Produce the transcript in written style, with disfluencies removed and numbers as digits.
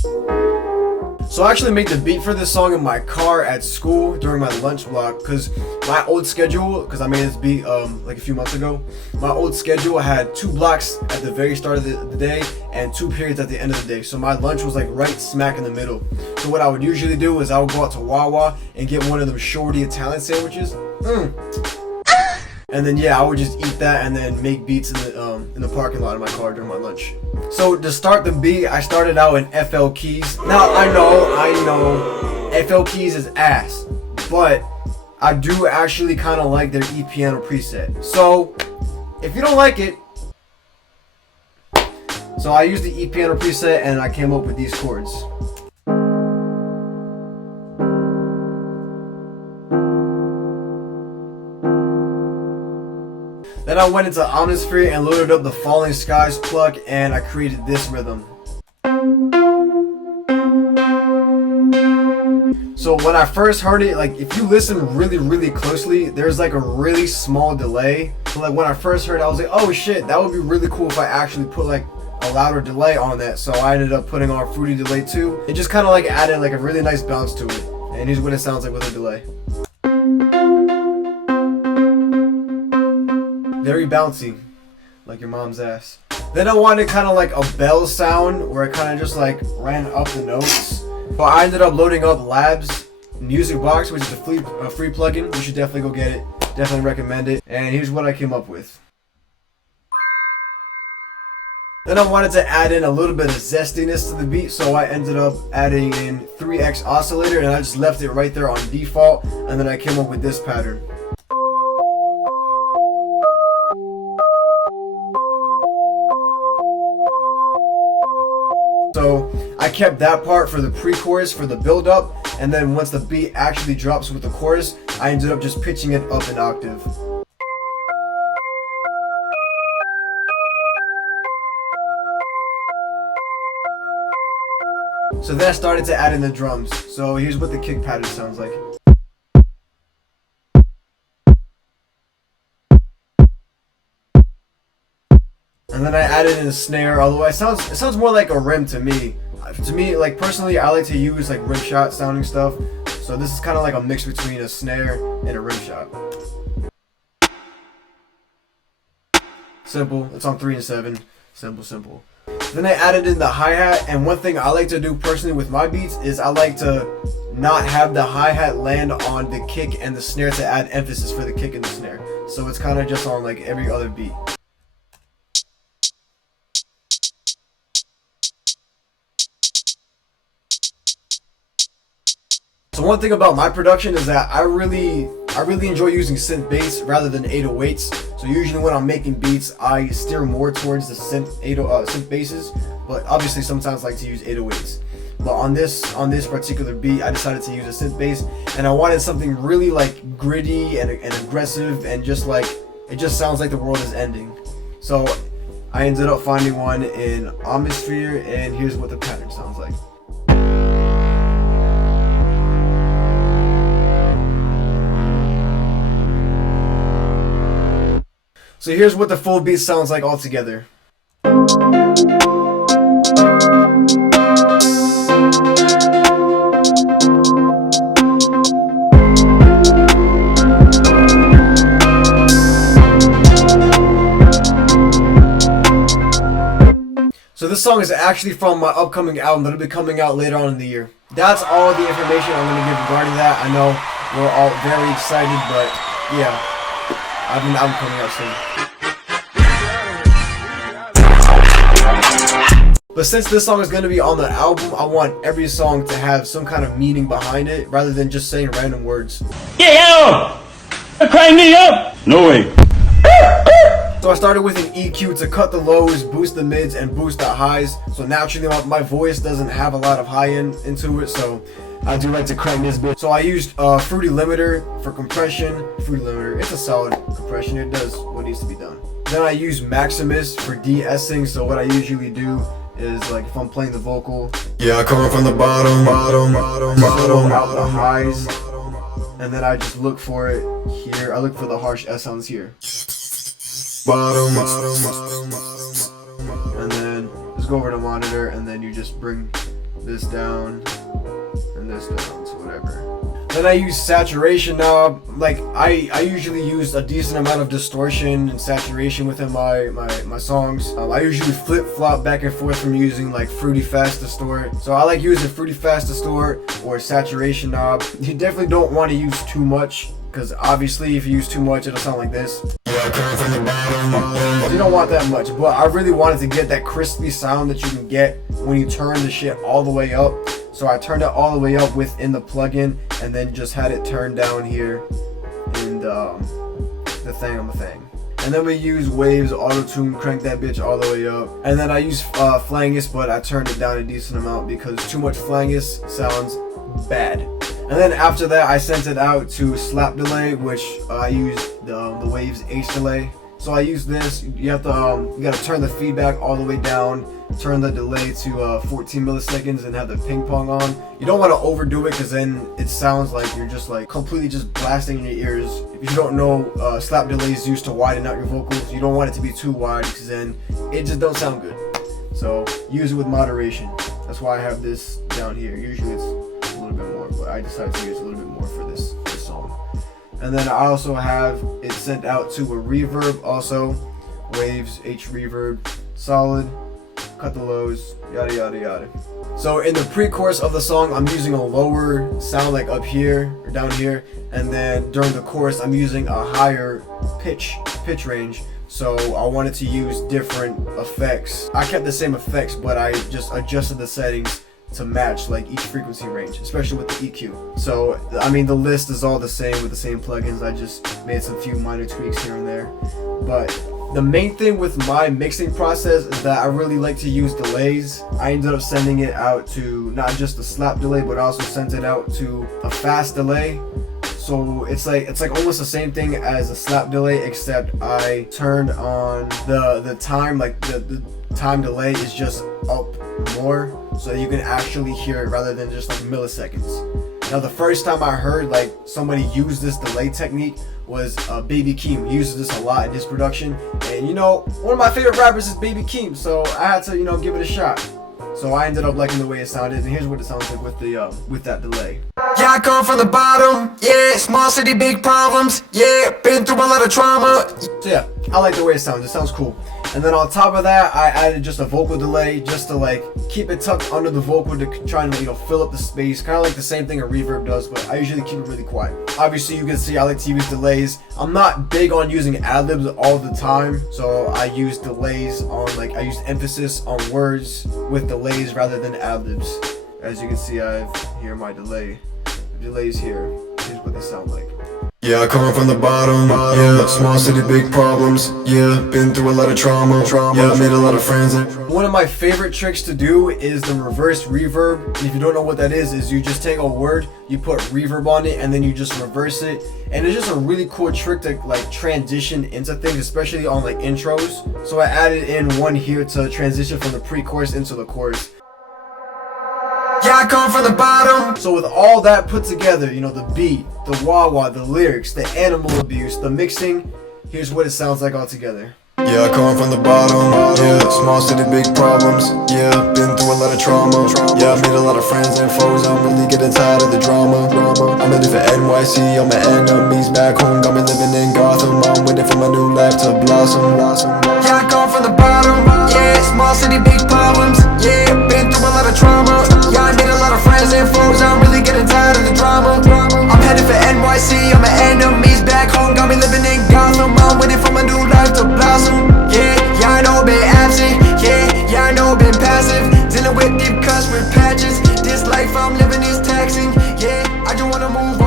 So I actually made the beat for this song in my car at school during my lunch block, because my old schedule, because I made this beat like a few months ago, my old schedule had 2 blocks at the very start of the day and 2 periods at the end of the day. So my lunch was like right smack in the middle. So what I would usually do is I would go out to Wawa and get one of them shorty Italian sandwiches. And then yeah, I would just eat that and then make beats in the parking lot of my car during my lunch. So to start the beat, I started out in FL keys. Now I know FL keys is ass, but I do actually kind of like their E piano preset. So if you don't like it, so I used the E piano preset and I came up with these chords. Then I went into Omnisphere and loaded up the Falling Skies plug, and I created this rhythm. So when I first heard it, like if you listen really closely, there's like a really small delay. So like when I first heard it, I was like, oh shit, that would be really cool if I actually put like a louder delay on that. So I ended up putting on Fruity Delay 2. It just kind of like added like a really nice bounce to it. And here's what it sounds like with a delay. Very bouncy, like your mom's ass. Then I wanted kind of like a bell sound where I kind of just like ran up the notes. But I ended up loading up Labs Music Box, which is a free plugin. You should definitely go get it. Definitely recommend it. And here's what I came up with. Then I wanted to add in a little bit of zestiness to the beat, so I ended up adding in 3x oscillator, and I just left it right there on default, and then I came up with this pattern. So I kept that part for the pre-chorus, for the build-up, and then once the beat actually drops with the chorus, I ended up just pitching it up an octave. So then I started to add in the drums. So here's what the kick pattern sounds like. And then I added in a snare, although it sounds more like a rim to me. To me, like personally, I like to use like rim shot sounding stuff. So this is kind of like a mix between a snare and a rim shot. Simple. It's on 3 and 7. Simple. Then I added in the hi-hat, and one thing I like to do personally with my beats is I like to not have the hi-hat land on the kick and the snare to add emphasis for the kick and the snare. So it's kind of just on like every other beat. So one thing about my production is that I really enjoy using synth bass rather than 808s. So usually when I'm making beats, I steer more towards the synth basses, but obviously sometimes I like to use 808s. But on this particular beat, I decided to use a synth bass, and I wanted something really like gritty and aggressive, and just like it just sounds like the world is ending. So I ended up finding one in Omnisphere, and here's what the pattern sounds like. So here's what the full beat sounds like all together. So this song is actually from my upcoming album that'll be coming out later on in the year. That's all the information I'm going to give regarding that. I know we're all very excited, but yeah. I have an album coming out soon. But since this song is going to be on the album, I want every song to have some kind of meaning behind it, rather than just saying random words. Yeah! Crank me up! No way. So I started with an EQ to cut the lows, boost the mids, and boost the highs. So naturally my voice doesn't have a lot of high end into it, so I do like to crank this bit. So I used Fruity Limiter for compression. Fruity Limiter, it's a solid compression. It does what needs to be done. Then I use Maximus for de-essing. So what I usually do is, like, if I'm playing the vocal, yeah, I come from the bottom, out the highs, and then I just look for it here. I look for the harsh S sounds here. And then just go over to monitor, and then you just bring this down, and this down, so whatever. Then I use saturation knob. Like I usually use a decent amount of distortion and saturation within my songs. I usually flip flop back and forth from using like Fruity Fast Distort. So I like using Fruity Fast Distort or saturation knob. You definitely don't want to use too much, because obviously if you use too much it'll sound like this. You don't want that much, but I really wanted to get that crispy sound that you can get when you turn the shit all the way up. So I turned it all the way up within the plugin, and then just had it turned down here in the thing on the thing. And then we use Waves Auto-Tune, crank that bitch all the way up. And then I use Flangus, but I turned it down a decent amount because too much Flangus sounds bad. And then after that I sent it out to Slap Delay, which I used the Waves H Delay. So I use this. You have to you gotta turn the feedback all the way down, turn the delay to 14 milliseconds, and have the ping pong on. You don't want to overdo it, because then it sounds like you're just like completely just blasting in your ears. If you don't know, slap delay is used to widen out your vocals. You don't want it to be too wide, because then it just don't sound good. So use it with moderation. That's why I have this down here. Usually it's a little bit more, but I decided to use a little bit more for this song. And then I also have it sent out to a reverb, also Waves H Reverb, solid, cut the lows, yada yada yada. So in the pre-chorus of the song, I'm using a lower sound, like up here or down here, and then during the chorus I'm using a higher pitch range. So I wanted to use different effects. I kept the same effects, but I just adjusted the settings to match like each frequency range, especially with the EQ. So I mean, the list is all the same with the same plugins. I just made some few minor tweaks here and there. But the main thing with my mixing process is that I really like to use delays. I ended up sending it out to not just the slap delay, but also sent it out to a fast delay. So it's like almost the same thing as a slap delay, except I turned on the time, like the time delay is just up more, so you can actually hear it rather than just like milliseconds. Now the first time I heard like somebody use this delay technique was Baby Keem. He uses this a lot in his production, and you know, one of my favorite rappers is Baby Keem, so I had to, you know, give it a shot. So I ended up liking the way it sounded, and here's what it sounds like with that delay. Yeah, I come from the bottom, yeah, small city, big problems, yeah, been through a lot of trauma. So yeah, I like the way it sounds cool. And then on top of that, I added just a vocal delay, just to like keep it tucked under the vocal to try and, you know, fill up the space, kind of like the same thing a reverb does, but I usually keep it really quiet. Obviously you can see I like to use delays. I'm not big on using ad-libs all the time, so I use delays on, like, I use emphasis on words with delays rather than ad-libs. As you can see, I have here my delay. The delays here. Here's what they sound like. Yeah, I come from the bottom, yeah, small city, big problems, yeah, been through a lot of trauma, yeah, made a lot of friends. One of my favorite tricks to do is the reverse reverb. And if you don't know what that is you just take a word, you put reverb on it, and then you just reverse it. And it's just a really cool trick to like transition into things, especially on like intros. So I added in one here to transition from the pre-chorus into the chorus. Yeah, I come from the bottom. So with all that put together, you know, the beat, the wah-wah, the lyrics, the animal abuse, the mixing, here's what it sounds like all together. Yeah, I come from the bottom, yeah, small city, big problems, yeah, been through a lot of trauma, yeah, I made a lot of friends and foes, I'm really getting tired of the drama. I'm ready for NYC, all my enemies back home, got me living in Gotham, I'm waiting for my new life to blossom. Yeah, I come from the bottom, yeah, small city, big problems, yeah, been through a lot of trauma. Yeah, I made a lot of friends and foes, I'm really getting tired of the drama. I'm headed for NYC, all my enemies back home, got me living in Gotham, I'm waiting for my new life to blossom. Yeah, I know been absent, yeah, I know been passive, dealing with deep cuts with patches. This life I'm living is taxing, yeah, I just wanna move